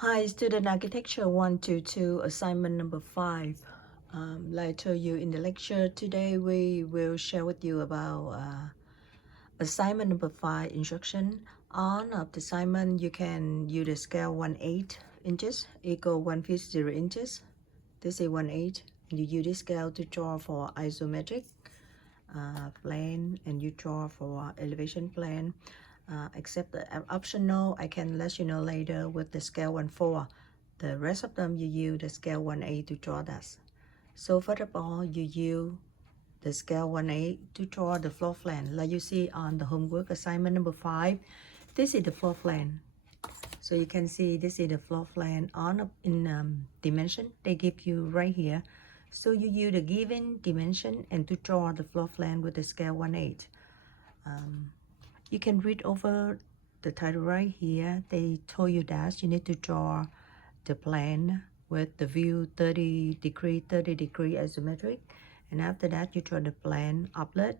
Hi, student architecture 122, assignment number 5. Like I told you in the lecture, today we will share with you about assignment number 5, instruction. On of the assignment, you can use the scale 1/8 inches equal 1 feet 0 inches. This is 1/8. You use this scale to draw for isometric plane, and you draw for elevation plane. Except the optional, I can let you know later with the scale 1/4. The rest of them you use the scale 1/8 to draw that. So first of all, you use the scale 1/8 to draw the floor plan. Like you see on the homework assignment number 5, this is the floor plan. So you can see this is the floor plan on in dimension they give you right here. So you use the given dimension and to draw the floor plan with the scale 1/8. You can read over the title right here. They told you that you need to draw the plan with the view 30 degree isometric, and after that you draw the plan uplet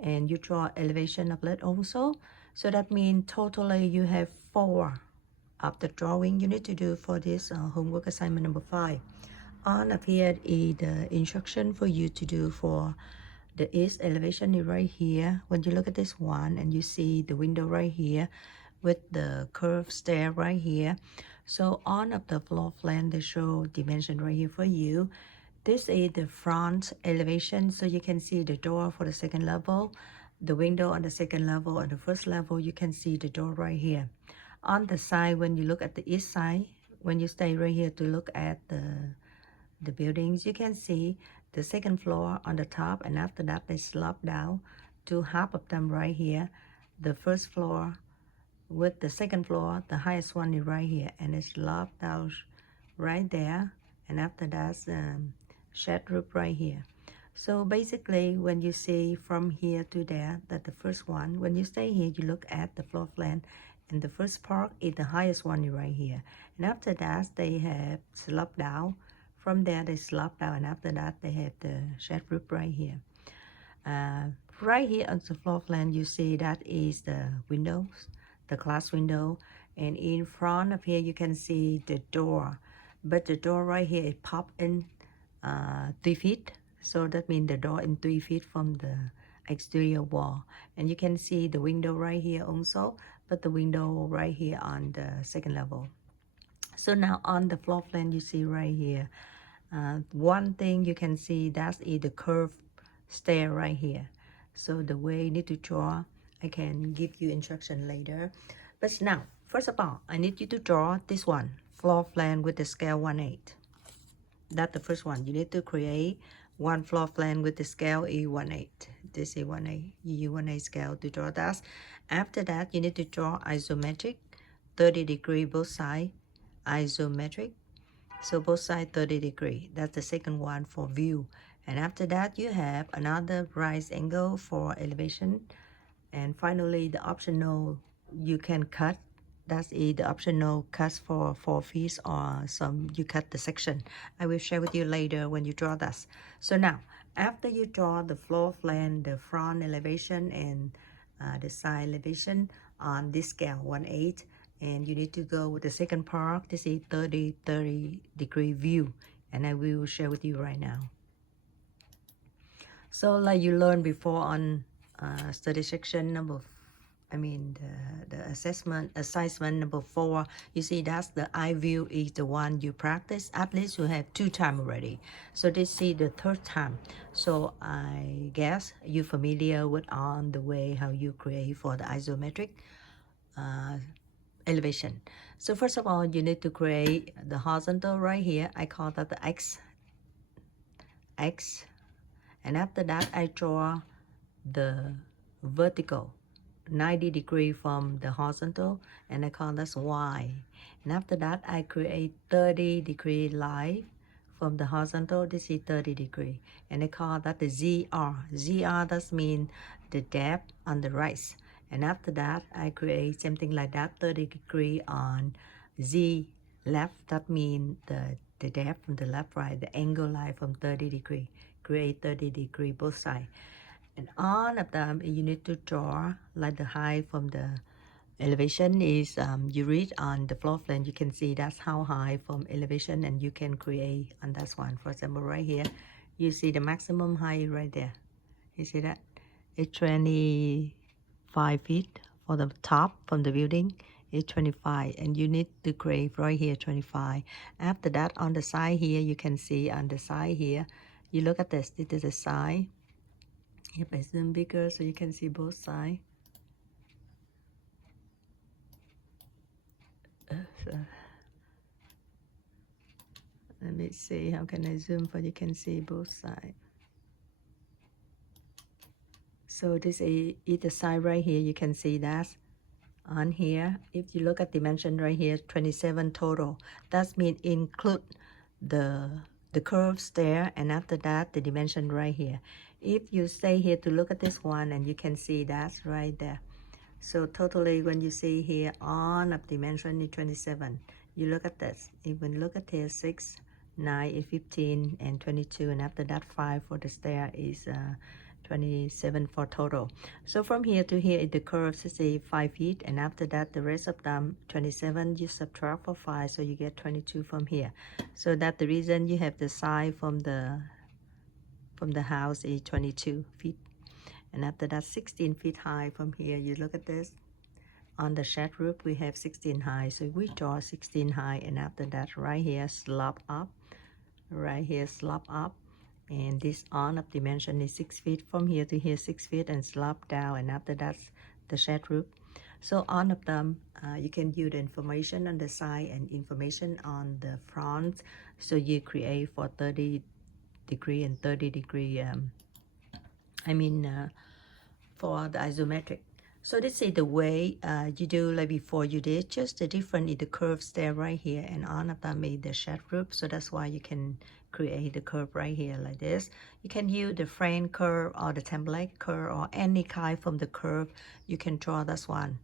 and you draw elevation uplet also. So that means totally you have 4 of the drawing you need to do for this homework assignment number 5. On up here is the instruction for you to do for the east elevation is right here. When you look at this one and you see the window right here with the curved stair right here. So on of the floor plan, they show dimension right here for you. This is the front elevation, so you can see the door for the second level, the window on the second level, and the first level, you can see the door right here. On the side, when you look at the east side, when you stay right here to look at the buildings, you can see the second floor on the top, and after that they slope down to half of them right here. The first floor with the second floor, the highest one is right here, and it's slope down right there, and after that shed roof right here. So basically when you see from here to there, that the first one, when you stay here you look at the floor plan, and the first part is the highest one right here, and after that they have slope down. From there they slope down, and after that they have the shed roof right here. Right here on the floor plan you see that is the windows, the glass window, and in front of here you can see the door, but the door right here it pop in 3 feet, so that means the door in 3 feet from the exterior wall. And you can see the window right here also, but the window right here on the second level. So now on the floor plan you see right here, one thing you can see that is the curved stair right here. So the way you need to draw, I can give you instruction later. But now, first of all, I need you to draw this one, floor plan with the scale 1/8. That's the first one. You need to create one floor plan with the scale E1/8. This is 1/8. You use 1/8 scale to draw that. After that, you need to draw isometric, 30 degree both sides, isometric. So both sides 30 degree. That's the second one for view. And after that, you have another right angle for elevation. And finally, the optional you can cut. That is the optional cut for 4 feet, or some you cut the section. I will share with you later when you draw that. So now, after you draw the floor plan, the front elevation, and the side elevation on this scale 1/8, and you need to go with the second part. This is 30 degree view, and I will share with you right now. So like you learned before on study section number, the assignment number 4, you see that's the eye view is the one you practice. At least you have 2 times already. So this is the 3rd time. So I guess you're familiar with on the way how you create for the isometric elevation. So first of all, you need to create the horizontal right here. I call that the X. And after that, I draw the vertical 90 degree from the horizontal, and I call that Y. And after that, I create 30 degree line from the horizontal. This is 30 degree, and I call that the ZR. ZR does mean the depth on the right. And after that, I create something like that, 30 degree on Z left. That means the depth from the left right, the angle line from 30 degree. Create 30 degree both sides. And all of them you need to draw like the height from the Elevation is you read on the floor plan, you can see that's how high from elevation, and you can create on that one. For example, right here you see the maximum height right there. You see that it's 25 feet for the top from the building. It's 25, and you need to create right here 25. After that, on the side here, you can see on the side here, you look at this is the side. If I zoom bigger so you can see both sides. So let me see, how can I zoom for you can see both sides. So this is the side right here, you can see that on here. If you look at dimension right here, 27 total. That means include the curved stair, and after that the dimension right here. If you stay here to look at this one, and you can see that's right there. So totally when you see here on of dimension is 27. You look at this, even look at here 6, 9, 15 and 22, and after that 5 for the stair is 27 for total. So from here to here is the curve, say 5 feet, and after that the rest of them 27, you subtract for 5, so you get 22 from here. So that's the reason you have the side from the house is 22 feet. And after that 16 feet high from here. You look at this, on the shed roof we have 16 high, so we draw 16 high, and after that right here slope up, right here slope up, and this on of dimension is 6 feet from here to here, 6 feet, and slope down, and after that's the shed roof. So on of them you can use the information on the side and information on the front, so you create for 30 degree and 30 degree for the isometric. So this is the way you do like before you did, just the difference in the curves there right here, and on of them made the shed roof, so that's why you can create the curve right here like this. You can use the frame curve or the template curve or any kind from the curve. You can draw this one,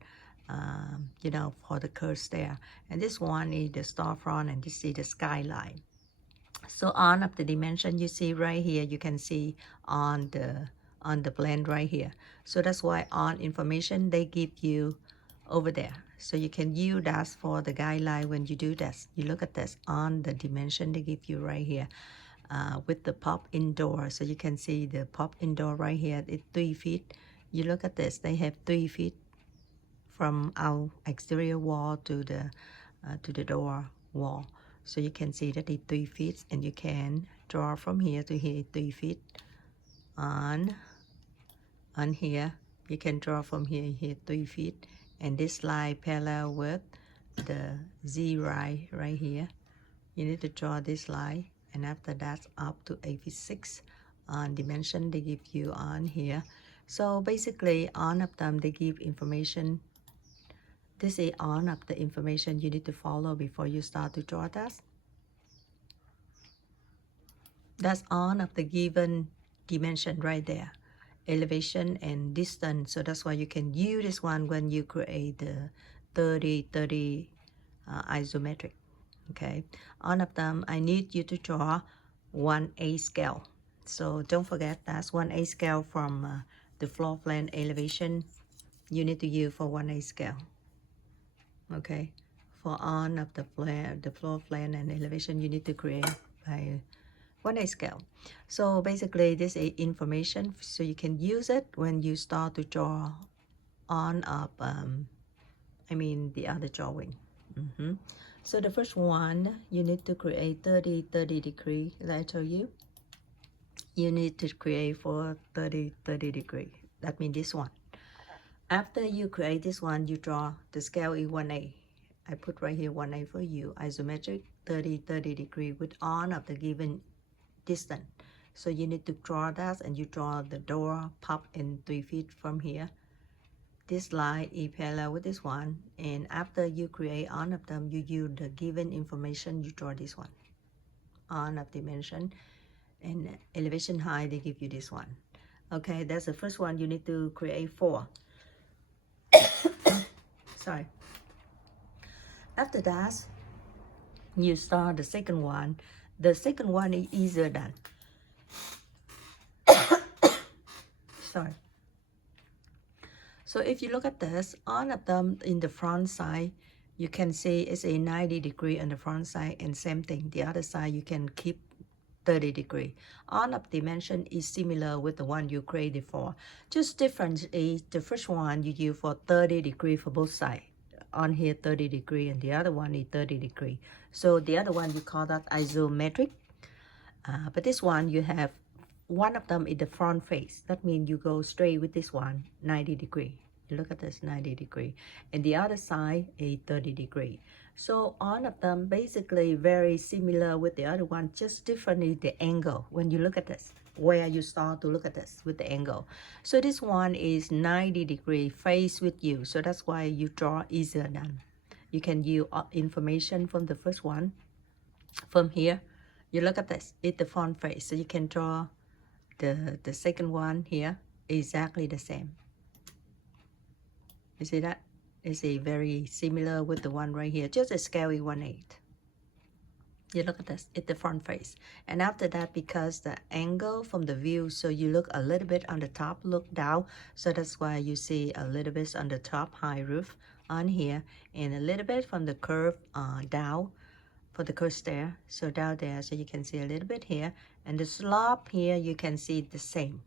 for the curves there. And this one is the storefront, and this is the skyline. So on of the dimension you see right here, you can see on the plan right here. So that's why on information they give you over there, so you can use that for the guideline when you do this. You look at this on the dimension they give you right here with the pop indoor, so you can see the pop indoor right here is 3 feet. You look at this, they have 3 feet from our exterior wall to the door wall. So you can see that it's 3 feet, and you can draw from here to here 3 feet. On here you can draw from here 3 feet, and this line parallel with the Z right here. You need to draw this line, and after that up to 86 on dimension they give you on here. So basically on of them they give information. This is on of the information you need to follow before you start to draw that. That's on of the given dimension right there, elevation and distance. So that's why you can use this one when you create the 30 isometric. Okay, on of them I need you to draw 1/8 scale. So don't forget that's 1/8 scale from the floor plan elevation. You need to use for 1/8 scale. Okay, for on of the floor plan and elevation you need to create by 1/8 scale. So basically this is information, so you can use it when you start to draw on up the other drawing. So the first one, you need to create 30 degree, as I told you. You need to create for 30 degree. That means this one. After you create this one, you draw the scale is 1/8. I put right here 1/8 for you. Isometric 30 degree with on of the given distance. So you need to draw that, and you draw the door pop in 3 feet from here. This line is parallel with this one, and after you create on of them, you use the given information, you draw this one. On of dimension and elevation height, they give you this one. Okay, that's the first one you need to create 4. Sorry. After that, you start the second one. The second one is easier than. Sorry. So if you look at this, all of them in the front side, you can see it's a 90 degree on the front side, and same thing, the other side you can keep 30 degree. All of dimension is similar with the one you created for. Just difference is the first one you use for 30 degree for both sides. On here 30 degree and the other one is 30 degree. So the other one you call that isometric. But this one you have one of them in the front face. That means you go straight with this one 90 degree. You look at this 90 degree, and the other side a 30 degree. So all of them basically very similar with the other one, just differently the angle. When you look at this, where you start to look at this with the angle. So this one is 90 degree face with you. So that's why you draw easier than. You can use information from the first one. From here, you look at this, it's the front face. So you can draw the second one here exactly the same. You see that? It's a very similar with the one right here, just a scale 1/8. You look at this, it's the front face. And after that, because the angle from the view, so you look a little bit on the top, look down. So that's why you see a little bit on the top, high roof on here, and a little bit from the curve down for the curve stair. So down there, so you can see a little bit here. And the slope here, you can see the same.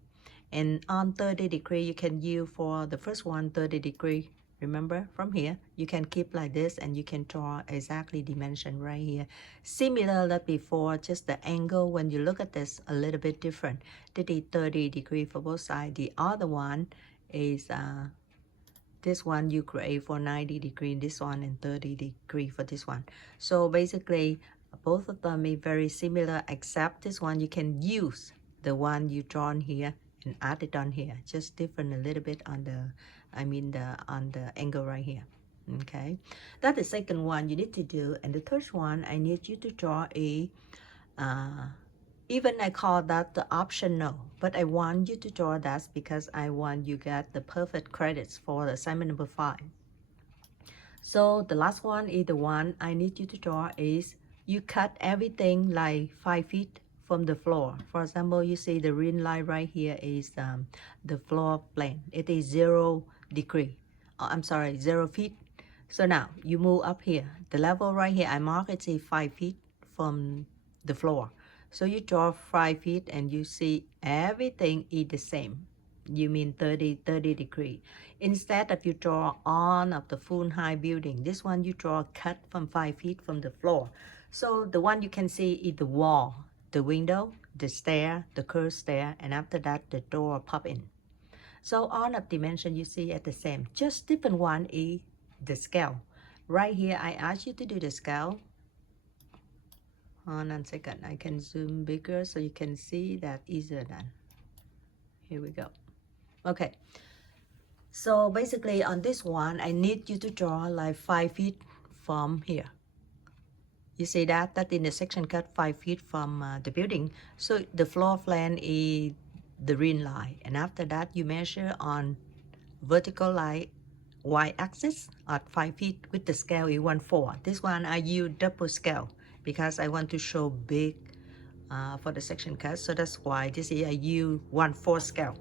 And on 30 degree, you can use for the first one 30 degree. Remember, from here, you can keep like this and you can draw exactly dimension right here. Similar like before, just the angle when you look at this a little bit different. This is 30 degree for both sides. The other one is this one you create for 90 degree, this one and 30 degree for this one. So basically, both of them is very similar, except this one you can use the one you drawn here and add it on here, just different a little bit on the on the angle right here. Okay, that's the second one you need to do. And the third one, I need you to draw a even I call that the optional, but I want you to draw that because I want you get the perfect credits for the assignment number 5. So the last one is the one I need you to draw is you cut everything like 5 feet from the floor. For example, you see the green line right here is the floor plane. It is 0 degree. I'm sorry, 0 feet. So now you move up here. The level right here, I mark it is 5 feet from the floor. So you draw 5 feet and you see everything is the same. You mean 30 degree. Instead of you draw on of the full high building, this one you draw cut from 5 feet from the floor. So the one you can see is the wall, the window, the stair, the curved stair, and after that the door pop in. So all of dimension you see at the same. Just different one is the scale. Right here I ask you to do the scale. Hold on a second, I can zoom bigger so you can see that easier than. Here we go. Okay. So basically on this one, I need you to draw like 5 feet from here. You see that in the section cut 5 feet from the building. So the floor plan is the green line. And after that, you measure on vertical line y-axis at 5 feet with the scale is 1/4. This one I use double scale because I want to show big for the section cut. So that's why this is I use 1/4 scale.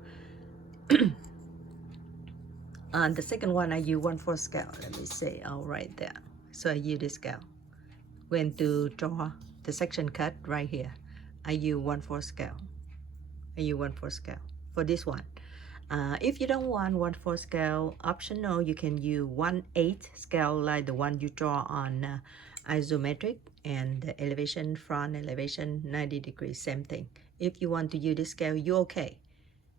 And the second one I use 1/4 scale. Let me say right there. So I use this scale. When to draw the section cut right here, I use 1/4 scale. I use 1/4 scale for this one. If you don't want 1/4 scale, optional, you can use 1/8 scale like the one you draw on isometric, and the elevation, front elevation 90 degrees, same thing. If you want to use this scale, you okay.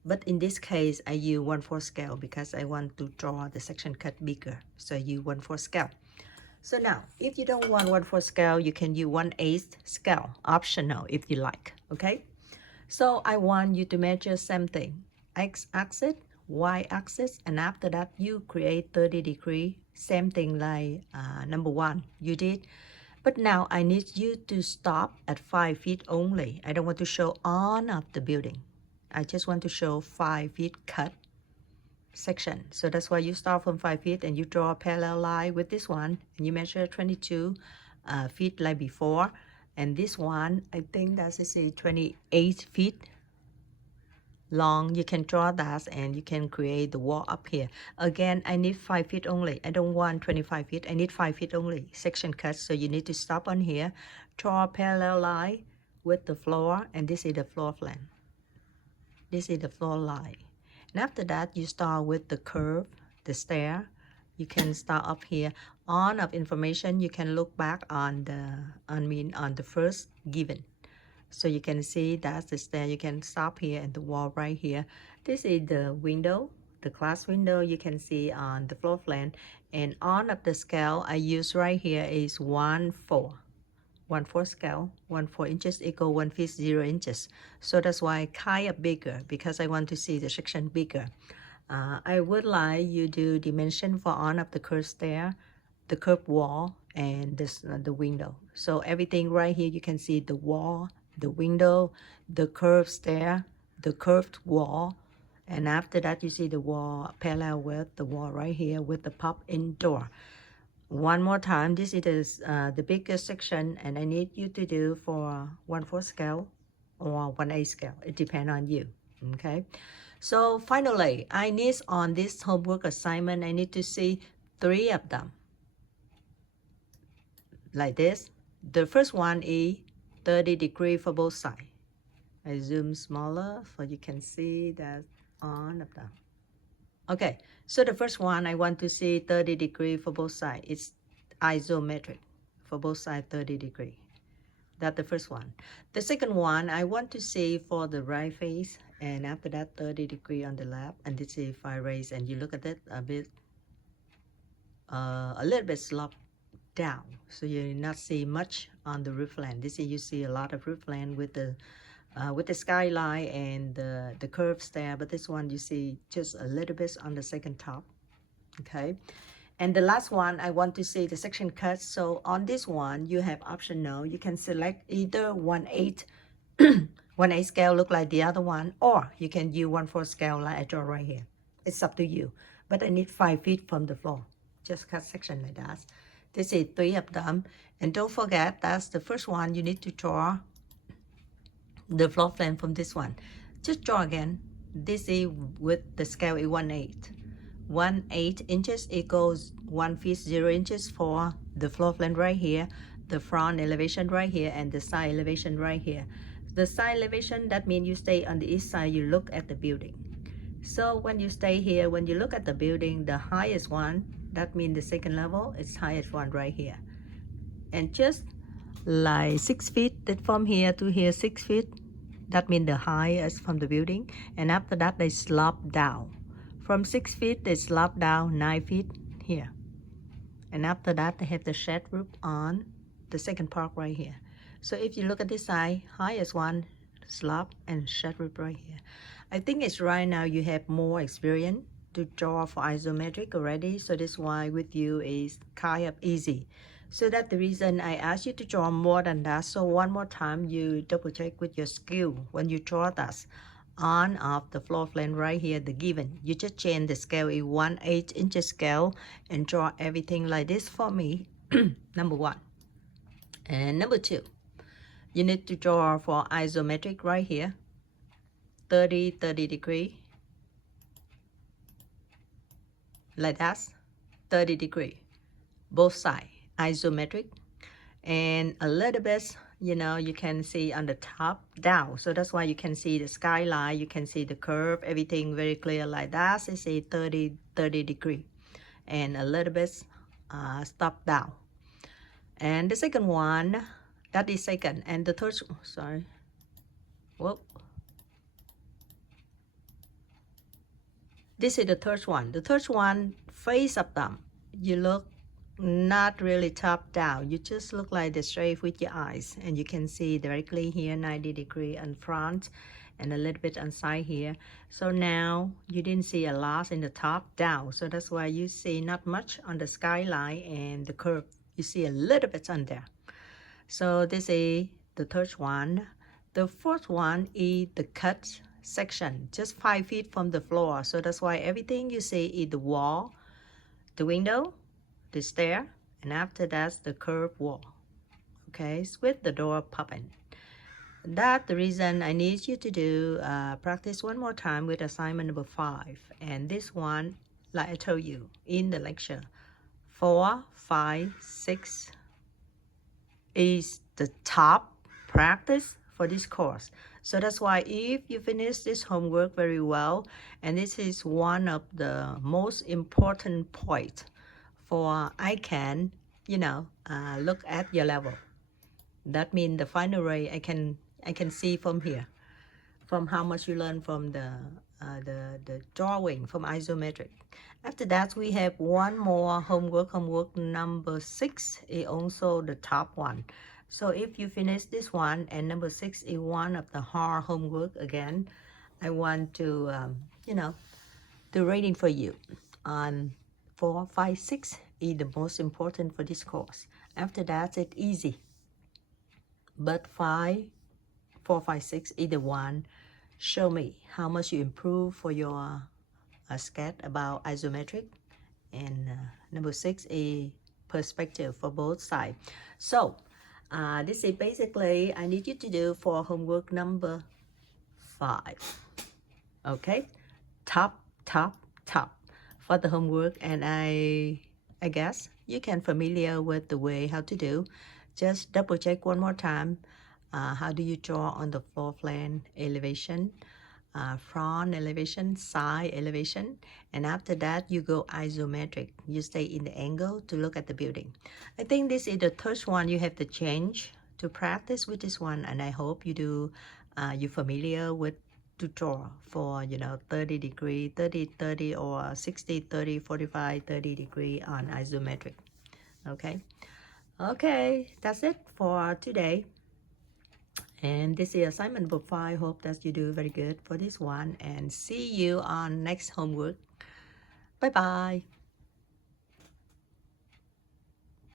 But in this case, I use 1/4 scale because I want to draw the section cut bigger. So I use 1/4 scale. So now, if you don't want 1/4 scale, you can use 1/8 scale, optional if you like, okay? So I want you to measure same thing, x-axis, y-axis, and after that you create 30 degree, same thing like number 1 you did. But now I need you to stop at 5 feet only. I don't want to show all of the building. I just want to show 5 feet cut section. So that's why you start from 5 feet and you draw a parallel line with this one, and you measure 22 feet like before. And this one, I think that's 28 feet. long. You can draw that and you can create the wall up here. Again, I need 5 feet only. I don't want 25 feet. I need 5 feet only. Section cut. So you need to stop on here. Draw a parallel line with the floor. And this is the floor plan. This is the floor line. And after that, you start with the curve, the stair. You can start up here. On of information, you can look back on the first given. So you can see that's the stair. You can stop here and the wall right here. This is the window, the glass window you can see on the floor plan. And on of the scale I use right here is 1/4. 1/4 scale, 1/4 inches equal 1 feet 0 inches. So that's why kind of bigger, because I want to see the section bigger. I would like you to dimension for on of the curved stair, the curved wall, and the window. So everything right here, you can see the wall, the window, the curved stair, the curved wall, and after that you see the wall parallel with the wall right here with the pop-in door. One more time, this is the biggest section, and I need you to do for 1/4 scale or 1/8 scale. It depends on you. Okay. So finally, I need on this homework assignment, I need to see 3 of them. Like this. The first one is 30 degrees for both sides. I zoom smaller so you can see that on of them. Okay, so the first one I want to see 30 degrees for both sides. It's isometric for both sides 30 degrees. That's the first one. The second one I want to see for the right face, and after that 30 degrees on the left. And this is if I raise and you look at it a little bit slope down, so you not see much on the roof line. This is you see a lot of roof line with the skyline and the curved stair, but this one you see just a little bit on the second top. Okay, and the last one I want to see the section cut. So on this one you have optional. You can select either 1/8 1/8 scale look like the other one, or you can use 1/4 scale like I draw right here. It's up to you, but I need 5 feet from the floor. Just cut section like that. This is 3 of them, and don't forget that's the first one. You need to draw the floor plan from this one. Just draw again. This is with the scale is 1/8. 1/8 inches equals 1 feet 0 inches for the floor plan right here, the front elevation right here, and the side elevation right here. The side elevation, that means you stay on the east side, you look at the building. So when you stay here, when you look at the building, the highest one, that means the second level, is highest one right here. And just like 6 feet from here to here, 6 feet, that means the highest from the building. And after that they slope down from 6 feet, they slope down 9 feet here. And after that they have the shed roof on the second part right here. So if you look at this side, highest one slope and shed roof right here. I think it's right now you have more experience to draw for isometric already, so this why with you is kind of easy. So that's the reason I asked you to draw more than that. So one more time you double check with your skill when you draw that on of the floor plan right here, the given. You just change the scale is 1/8 inches scale and draw everything like this for me. Number 1. And number 2, you need to draw for isometric right here, 30 degree, like that, 30 degree, both sides, isometric, and a little bit, you can see on the top down. So that's why you can see the skyline, you can see the curve, everything very clear like that. It's a 30 degree, and a little bit stop down. And the second one, that is second, and the third, sorry, whoop. This is the third one. The third one, face of them, you look not really top down. You just look like the straight with your eyes, and you can see directly here 90 degree in front and a little bit on side here. So now you didn't see a lot in the top down, so that's why you see not much on the skyline and the curve. You see a little bit on there. So this is the third one. The fourth one is the cut section, just 5 feet from the floor. So that's why everything you see is the wall, the window, the stair, and after that's the curved wall. Okay, with the door popping. that's the reason I need you to do practice one more time with assignment number 5. And this one, like I told you in the lecture, 4, 5, 6 is the top practice for this course. So that's why if you finish this homework very well, and this is one of the most important points for I can, look at your level. That means the final rate I can see from here, from how much you learn from the drawing from isometric. After that, we have one more homework number 6 is also the top one. So if you finish this one and number 6 is one of the hard homework again, I want to do rating for you on 4, 5, 6 is the most important for this course. After that, it's easy, but 4, 5, 6 is the one show me how much you improve for your sketch about isometric, and number 6 is perspective for both sides. So this is basically I need you to do for homework number 5. Okay, top for the homework, and I guess you can familiar with the way how to do. Just double check one more time. How do you draw on the floor plan elevation, front elevation, side elevation, and after that you go isometric. You stay in the angle to look at the building. I think this is the third one you have to change to practice with this one, and I hope you do. You familiar with to draw for 30 degree, 30 30, or 60 30, 45 30 degree on isometric. Okay, that's it for today. And this is assignment book 5. Hope that you do very good for this one, and see you on next homework. Bye bye.